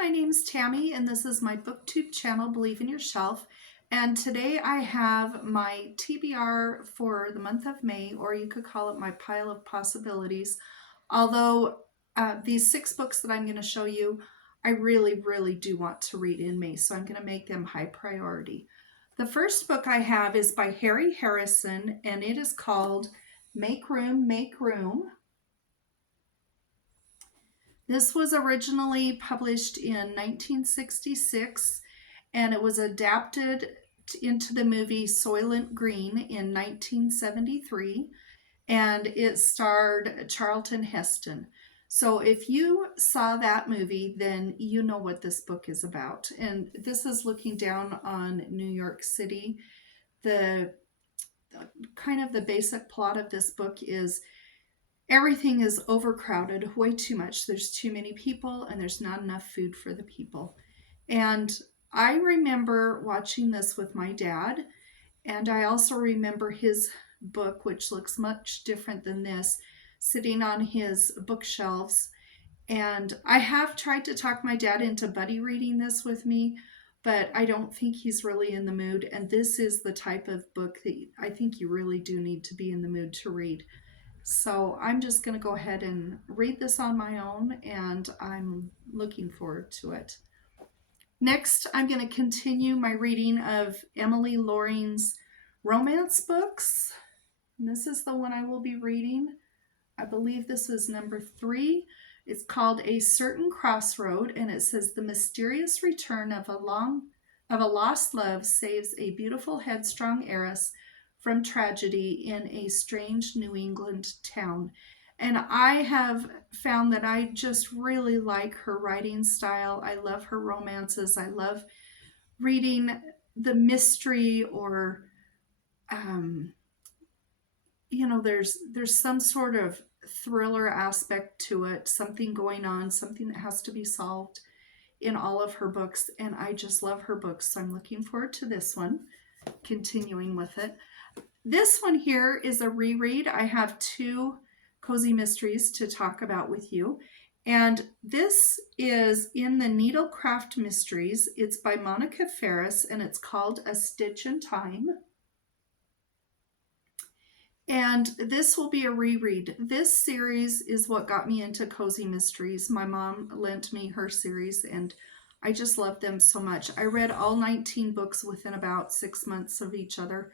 my name's Tammy, and this is my BookTube channel, Believe in Yourself. And today I have my TBR for the month of May, or you could call it my pile of possibilities. Although these 6 books that I'm going to show you, I really do want to read in May, so I'm going to make them high priority. The first book I have is by Herriot, and it is called Make Room, Make Room. This was originally published in 1966, and it was adapted into the movie Soylent Green in 1973, and it starred Charlton Heston. So if you saw that movie, then you know what this book is about. And this is looking down on New York City. The kind of the basic plot of this book is everything is overcrowded, way too much. There's too many people and there's not enough food for the people. And I remember watching this with my dad, and I also remember his book, which looks much different than this, sitting on his bookshelves. And I have tried to talk my dad into buddy reading this with me, but I don't think he's really in the mood. And this is the type of book that I think you really do need to be in the mood to read. So I'm just going to go ahead and read this on my own, and I'm looking forward to it. Next, I'm going to continue my reading of Emilie Loring's romance books. And this is the one I will be reading. I believe this is number 3. It's called A Certain Crossroad, and it says the mysterious return of a lost love saves a beautiful, headstrong heiress from tragedy in a strange New England town. And I have found that I just really like her writing style. I love her romances. I love reading the mystery, or there's some sort of thriller aspect to it, something going on, something that has to be solved in all of her books. And I just love her books. So I'm looking forward to this one, continuing with it. This one here is a reread. I have 2 cozy mysteries to talk about with you. And this is in the Needlecraft Mysteries. It's by Monica Ferris, and it's called A Stitch in Time. And this will be a reread. This series is what got me into cozy mysteries. My mom lent me her series, and I just love them so much. I read all 19 books within about 6 months of each other.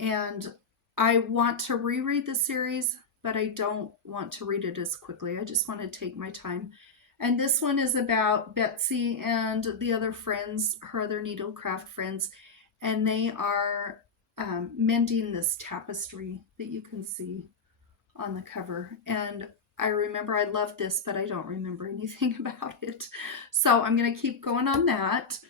And I want to reread the series, but I don't want to read it as quickly. I just want to take my time. And this one is about Betsy and the other friends, her other needlecraft friends, and they are mending this tapestry that you can see on the cover. And I remember I loved this, but I don't remember anything about it. So I'm going to keep going on that.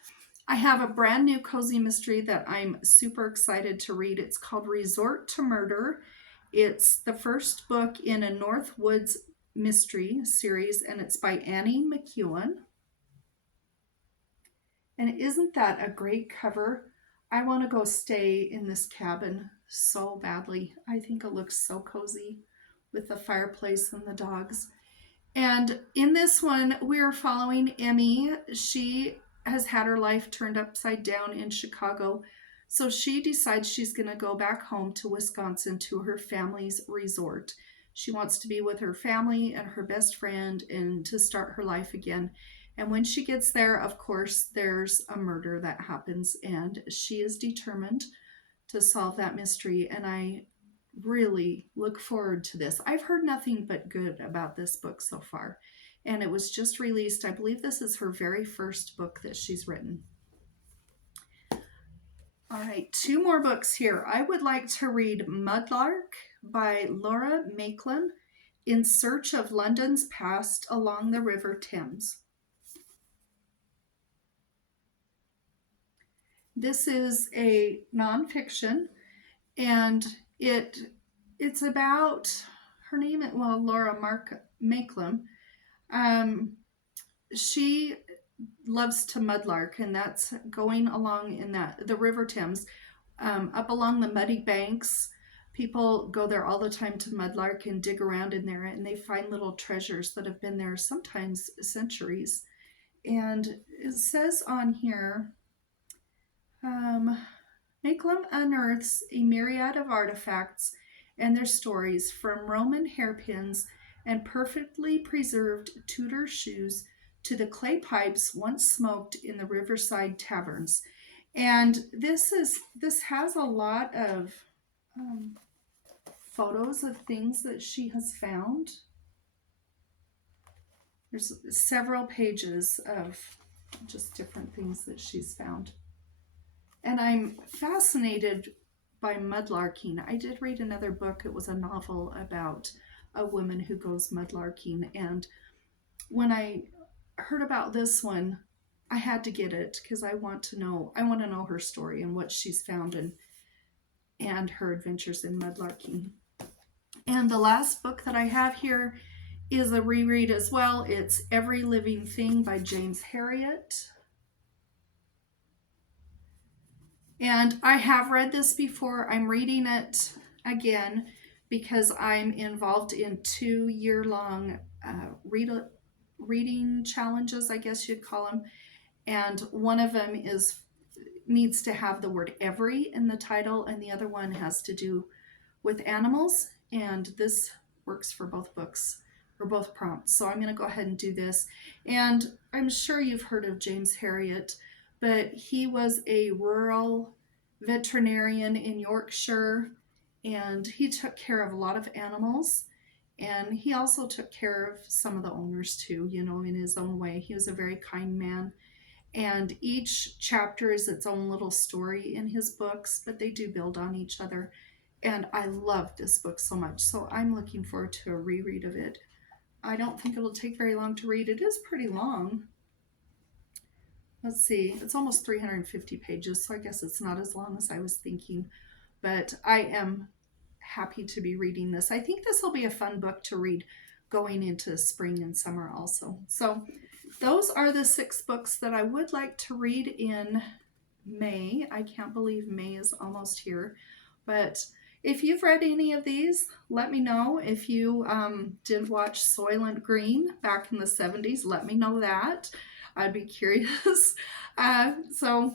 I have a brand new cozy mystery that I'm super excited to read. It's called Resort to Murder. It's the first book in a North Woods mystery series, and it's by Annie McEwan. And isn't that a great cover? I want to go stay in this cabin so badly. I think it looks so cozy with the fireplace and the dogs. And in this one, we are following Emmy. She has had her life turned upside down in Chicago. So she decides she's going to go back home to Wisconsin to her family's resort. She wants to be with her family and her best friend and to start her life again. And when she gets there, of course, there's a murder that happens, and she is determined to solve that mystery. And I really look forward to this. I've heard nothing but good about this book so far. And it was just released. I believe this is her very first book that she's written. All right, 2 more books here. I would like to read Mudlark by Lara Maiklem, In Search of London's Past Along the River Thames. This is a nonfiction, and it's about her name, Lara Maiklem. She loves to mudlark, and that's going along in the River Thames, up along the muddy banks. People go there all the time to mudlark and dig around in there, and they find little treasures that have been there sometimes centuries. And it says on here, Maiklem unearths a myriad of artifacts and their stories, from Roman hairpins and perfectly preserved Tudor shoes to the clay pipes once smoked in the riverside taverns. And this has a lot of um, photos of things that she has found. There's several pages of just different things that she's found. And I'm fascinated by mudlarking. I did read another book. It was a novel about a woman who goes mudlarking. And when I heard about this one, I had to get it because I want to know her story and what she's found, and her adventures in mudlarking. And the last book that I have here is a reread as well. It's Every Living Thing by James Herriot. And I have read this before. I'm reading it again because I'm involved in 2-year-long reading challenges, I guess you'd call them. And one of them needs to have the word every in the title, and the other one has to do with animals. And this works for both books, or both prompts. So I'm going to go ahead and do this. And I'm sure you've heard of James Herriot, but he was a rural veterinarian in Yorkshire, and he took care of a lot of animals. And he also took care of some of the owners too, in his own way. He was a very kind man. And each chapter is its own little story in his books, but they do build on each other. And I love this book so much, so I'm looking forward to a reread of it. I don't think it'll take very long to read. It is pretty long. Let's see, it's almost 350 pages, so I guess it's not as long as I was thinking. But I am happy to be reading this. I think this will be a fun book to read going into spring and summer also. So those are the 6 books that I would like to read in May. I can't believe May is almost here. But if you've read any of these, let me know. If you did watch Soylent Green back in the 70s, let me know that. I'd be curious. So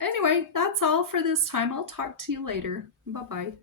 anyway, that's all for this time. I'll talk to you later. Bye-bye.